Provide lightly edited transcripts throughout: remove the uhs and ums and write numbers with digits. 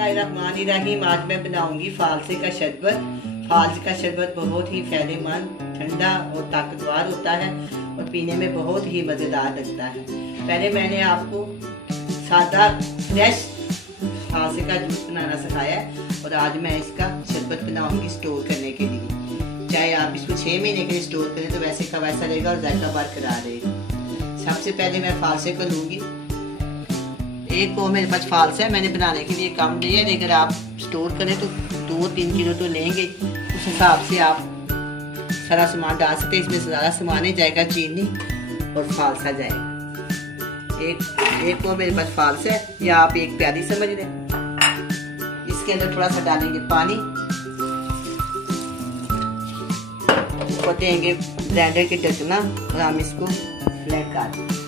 बिस्मिल्लाहिर्रहमानिर्रहीम। आज मैं बनाऊंगी फालसे का शरबत। फालसे का शरबत बहुत ही फायदेमंद, ठंडा और ताकतवर होता है और पीने में बहुत ही मज़ेदार लगता है। पहले मैंने आपको सादा फ्रेश फालसे का जूस बनाना सिखाया है और आज मैं इसका शरबत बनाऊंगी स्टोर करने के लिए। चाहे आप इसको 6 महीने के लिए स्टोर करें तो वैसे का वैसा रहेगा और जायका बरकरार रहेगा। सबसे पहले मैं फालसे को लूँगी। एक वो मेरे पास फालसा है, मैंने बनाने के लिए कम लिया है। अगर आप स्टोर करें तो 2-3 किलो तो लेंगे, उस हिसाब से आप सारा सामान डाल सकते हैं। इसमें ज़्यादा सामान ही जाएगा, चीनी और फालसा जाएगा। एक वो मेरे पास फालसा है, या आप एक प्याली समझ लें। इसके अंदर थोड़ा सा डालेंगे पानी और देंगे ब्लेंडर के ढकना और हम इसको ब्लेंड कर देंगे।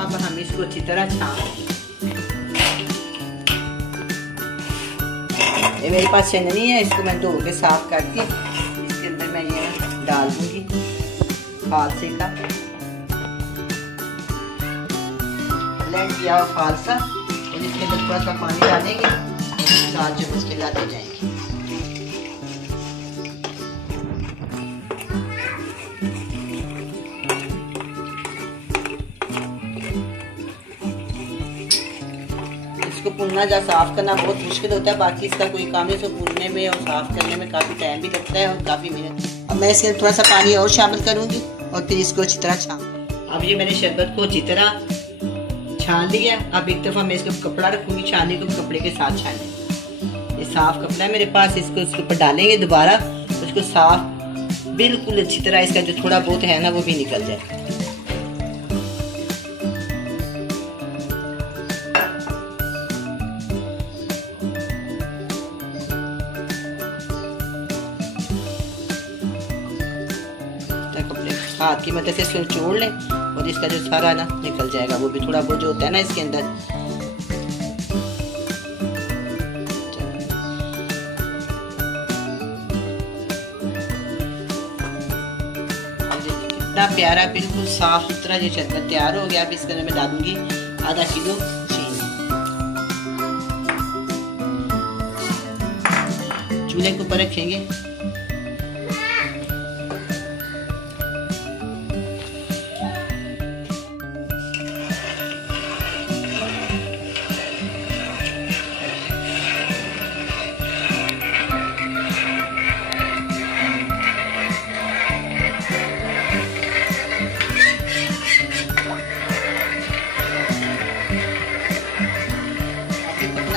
अब हम इसको अच्छी तरह छानेंगे। ये मेरे पास छन्नी है, इसको मैं धो के साफ करके इसके अंदर मैं ये डाल दूंगी फालसे का ब्लेंड किया हुआ फालसा, और इसके अंदर थोड़ा सा पानी डालेंगे, 4 चम्मच के लाते जाएंगे। इसको भुनना या साफ करना बहुत मुश्किल होता है, बाकी इसका कोई काम नहीं। इसको भुनने में और साफ करने में काफ़ी टाइम भी लगता है और काफ़ी मेहनत। अब मैं इसके थोड़ा सा पानी और शामिल करूँगी और फिर इसको अच्छी तरह छान। अब ये मैंने शरबत को अच्छी तरह छान लिया। अब एक दफ़ा मैं इसको कपड़ा रखूँगी छानने को, कपड़े के साथ छानेंगे। ये साफ कपड़ा है मेरे पास, इसको इसके ऊपर डालेंगे दोबारा, उसको साफ बिल्कुल अच्छी तरह इसका जो थोड़ा बहुत है ना वो भी निकल जाए। हाथ की मदद से इसको निचोड़ लें और इसका जो सारा ना निकल जाएगा, वो भी थोड़ा बहुत जो होता है ना इसके अंदर। कितना प्यारा बिल्कुल साफ सुथरा ये शरबत तैयार हो गया। अब इसके अंदर मैं डालूंगी आधा किलो चीनी। चूल्हे के ऊपर रखेंगे।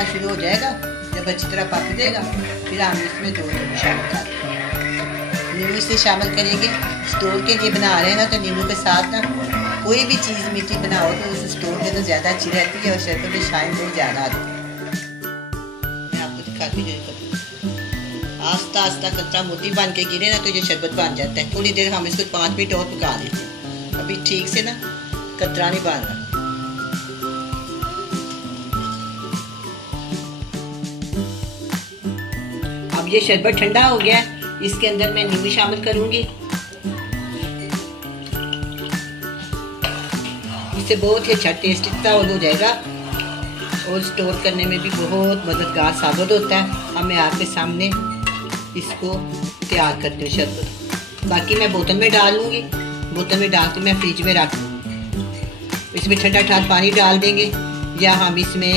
शुरू हो जाएगा, जब अच्छी तरह पक जाएगा फिर हम इसमें 2 नींबू शामिल कर देंगे। नींबू इसलिए शामिल करेंगे, स्टोर के लिए बना रहे हैं ना, तो नींबू के साथ ना कोई भी चीज़ मीठी बनाओ तो उसे स्टोर में तो ज़्यादा अच्छी रहती है और शरबत में शाइन बहुत ज़्यादा आती है। मैं आपको दिखाती हूँ। आस्ता आस्ता कतरा मोटी बन के गिरे ना तो ये शरबत बन जाता है। थोड़ी देर हम इसको 5 मिनट और पका लेते हैं। अभी ठीक से ना कतरा नहीं बन रहा। अब ये शरबत ठंडा हो गया है, इसके अंदर मैं नींबू शामिल करूंगी। इससे बहुत ही अच्छा टेस्ट हो जाएगा और स्टोर करने में भी बहुत मददगार साबित होता है। अब मैं आपके सामने इसको तैयार करती हूँ शरबत। बाकी मैं बोतल में डाल लूँगी, बोतल में डाल के मैं फ्रिज में रख दूँगी। इसमें ठंडा ठंडा पानी डाल देंगे या हम इसमें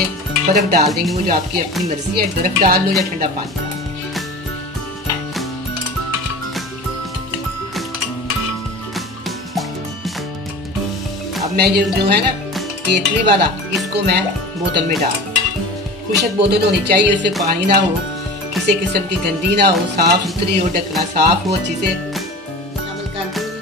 बर्फ़ डाल देंगे, वो जो आपकी अपनी मर्जी है। बर्फ़ डाल लो या ठंडा पानी डाल। अब मैं जो है ना केतली वाला, इसको मैं बोतल में डाल। खुशक बोतल होनी चाहिए, उससे पानी ना हो, किसी किस्म की गंदी ना हो, साफ सुथरी हो, ढकना साफ हो, अच्छी से शामिल कर दूंगी।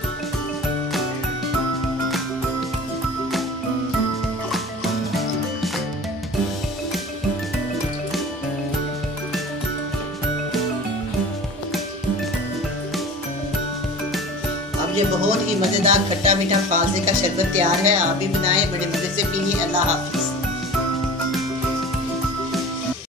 ये बहुत ही मज़ेदार खट्टा मीठा फालसे का शरबत तैयार है। आप भी बनाएं, बड़े मज़े से पिए। अल्लाह हाफ़िज़।